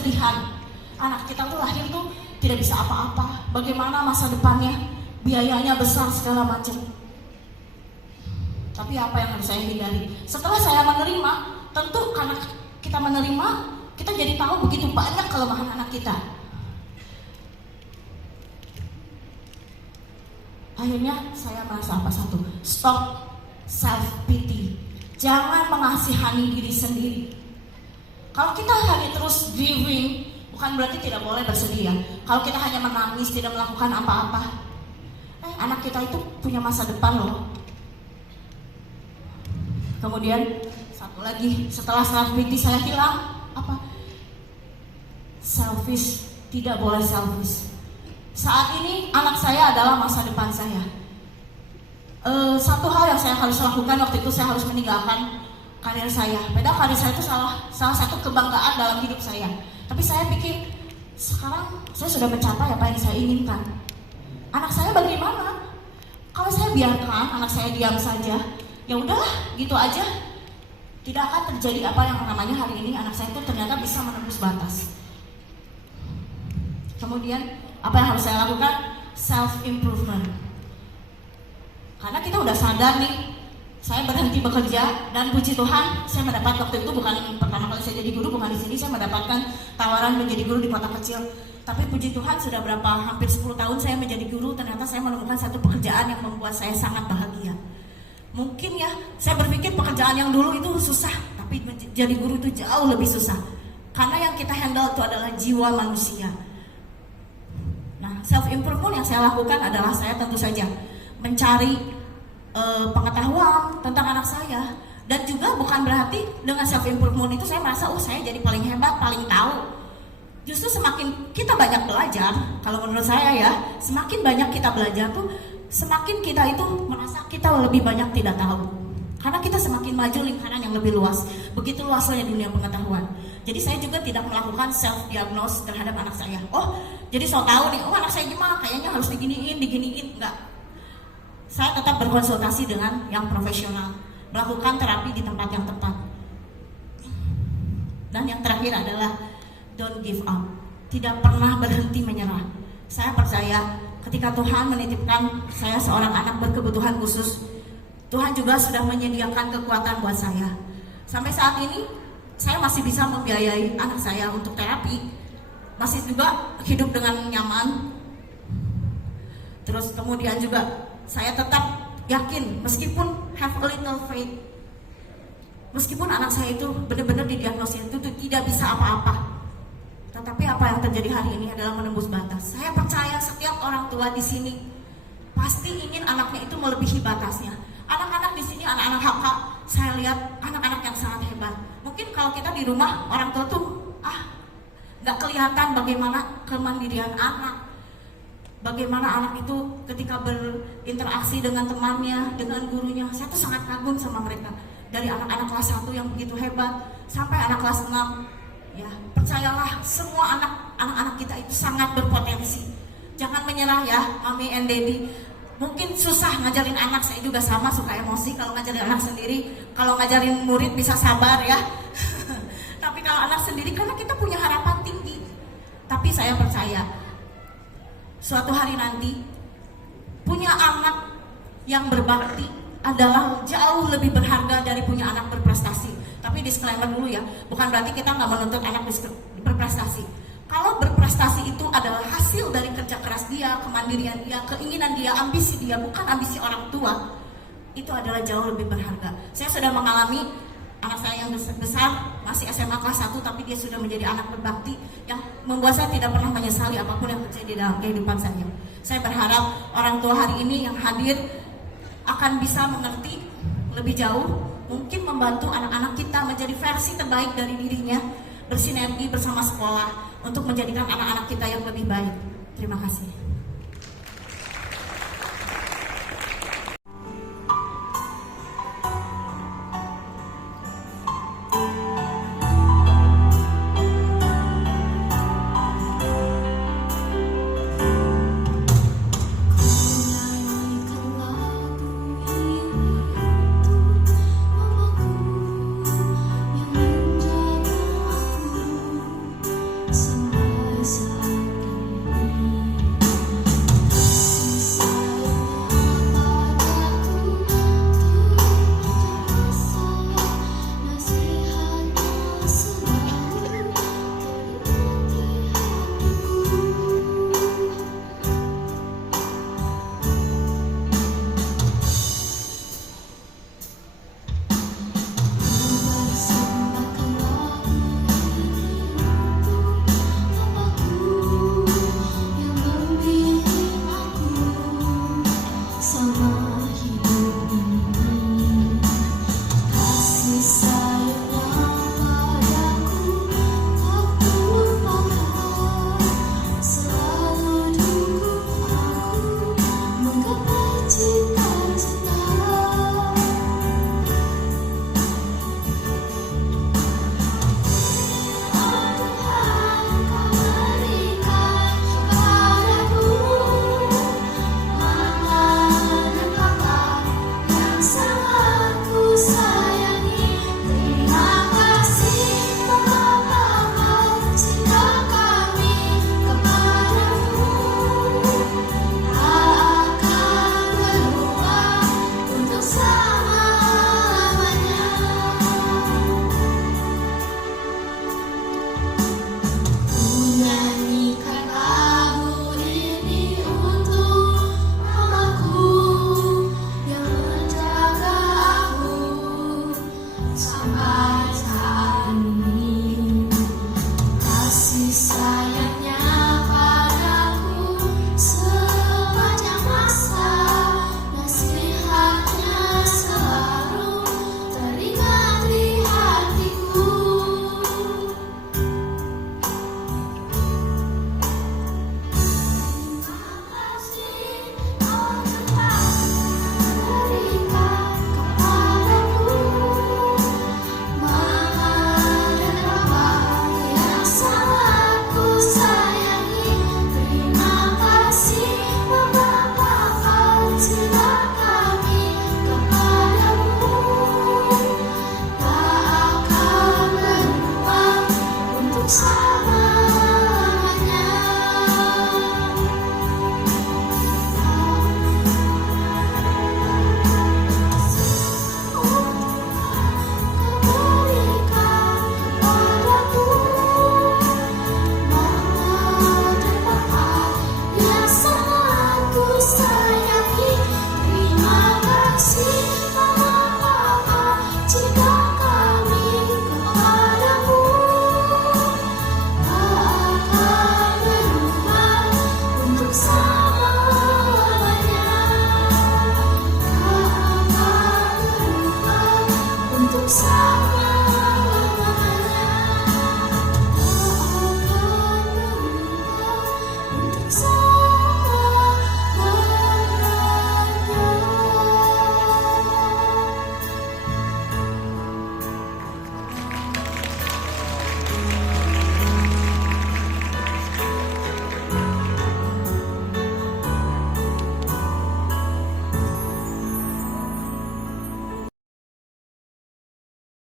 kesedihan. Anak kita tuh lahir tuh tidak bisa apa-apa. Bagaimana masa depannya? Biayanya besar segala macam. Tapi apa yang harus saya hindari? Setelah saya menerima, tentu karena kita menerima, kita jadi tahu begitu banyak kelemahan anak kita. Akhirnya saya merasa apa satu? Stop self pity. Jangan mengasihani diri sendiri. Kalau kita hanya terus grieving, bukan berarti tidak boleh bersedih ya. Kalau kita hanya menangis, tidak melakukan apa-apa, anak kita itu punya masa depan loh. Kemudian satu lagi, setelah self pity saya hilang, apa? Selfish. Tidak boleh selfish. Saat ini anak saya adalah masa depan saya. Satu hal yang saya harus lakukan waktu itu, saya harus meninggalkan karir saya. Padahal karir saya itu salah satu kebanggaan dalam hidup saya. Tapi saya pikir sekarang saya sudah mencapai apa yang saya inginkan. Anak saya bagaimana? Kalau saya biarkan anak saya diam saja, ya udahlah, gitu aja. Tidak akan terjadi apa yang namanya hari ini anak saya itu ternyata bisa menembus batas. Kemudian apa yang harus saya lakukan? Self improvement. Karena kita udah sadar nih, saya berhenti bekerja dan puji Tuhan, saya mendapat waktu itu bukan pertama kali saya jadi guru, bukan di sini saya mendapatkan tawaran menjadi guru di kota kecil. Tapi puji Tuhan sudah hampir 10 tahun saya menjadi guru, ternyata saya menemukan satu pekerjaan yang membuat saya sangat bahagia. Mungkin ya, saya berpikir pekerjaan yang dulu itu susah, tapi jadi guru itu jauh lebih susah. Karena yang kita handle itu adalah jiwa manusia. Nah, self improvement yang saya lakukan adalah saya tentu saja mencari pengetahuan tentang anak saya. Dan juga bukan berarti dengan self improvement itu saya merasa saya jadi paling hebat, paling tahu. Justru semakin kita banyak belajar, kalau menurut saya ya, semakin banyak kita belajar tuh semakin kita itu merasa kita lebih banyak tidak tahu. Karena kita semakin maju lingkaran yang lebih luas. Begitu luasnya dunia pengetahuan. Jadi saya juga tidak melakukan self diagnose terhadap anak saya. Jadi so tahu nih, anak saya gimana, kayaknya harus diginiin, enggak. Saya tetap berkonsultasi dengan yang profesional, melakukan terapi di tempat yang tepat. Dan yang terakhir adalah don't give up. Tidak pernah berhenti menyerah. Saya percaya ketika Tuhan menitipkan saya seorang anak berkebutuhan khusus, Tuhan juga sudah menyediakan kekuatan buat saya. Sampai saat ini saya masih bisa membiayai anak saya untuk terapi, masih juga hidup dengan nyaman. Terus kemudian juga saya tetap yakin, meskipun have a little faith, meskipun anak saya itu benar-benar didiagnosis itu tidak bisa apa-apa, tetapi apa yang terjadi hari ini adalah menembus batas. Saya percaya setiap orang tua di sini pasti ingin anaknya itu melebihi batasnya. Anak-anak di sini, anak-anak HK, saya lihat anak-anak yang sangat hebat. Mungkin kalau kita di rumah, orang tua tuh nggak kelihatan bagaimana kemandirian anak. Bagaimana anak itu ketika berinteraksi dengan temannya, dengan gurunya. Saya tuh sangat kagum sama mereka. Dari anak-anak kelas 1 yang begitu hebat sampai anak kelas 6. Ya, percayalah, semua anak-anak kita itu sangat berpotensi. Jangan menyerah ya, Mami and Daddy. Mungkin susah ngajarin anak, saya juga sama suka emosi kalau ngajarin anak sendiri. Kalau ngajarin murid bisa sabar ya. Tapi kalau anak sendiri, karena kita punya harapan tinggi. Tapi saya percaya suatu hari nanti punya anak yang berbakti adalah jauh lebih berharga dari punya anak berprestasi. Tapi disclaimer dulu ya, bukan berarti kita nggak menuntut anak berprestasi. Kalau berprestasi itu adalah hasil dari kerja keras dia, kemandirian dia, keinginan dia, ambisi dia, bukan ambisi orang tua, itu adalah jauh lebih berharga. Saya sudah mengalami anak saya yang besar, masih SMA kelas 1, tapi dia sudah menjadi anak berbakti yang membuat saya tidak pernah menyesali apapun yang terjadi dalam kehidupan saya. Saya berharap orang tua hari ini yang hadir akan bisa mengerti lebih jauh, mungkin membantu anak-anak kita menjadi versi terbaik dari dirinya, bersinergi bersama sekolah untuk menjadikan anak-anak kita yang lebih baik. Terima kasih. inside.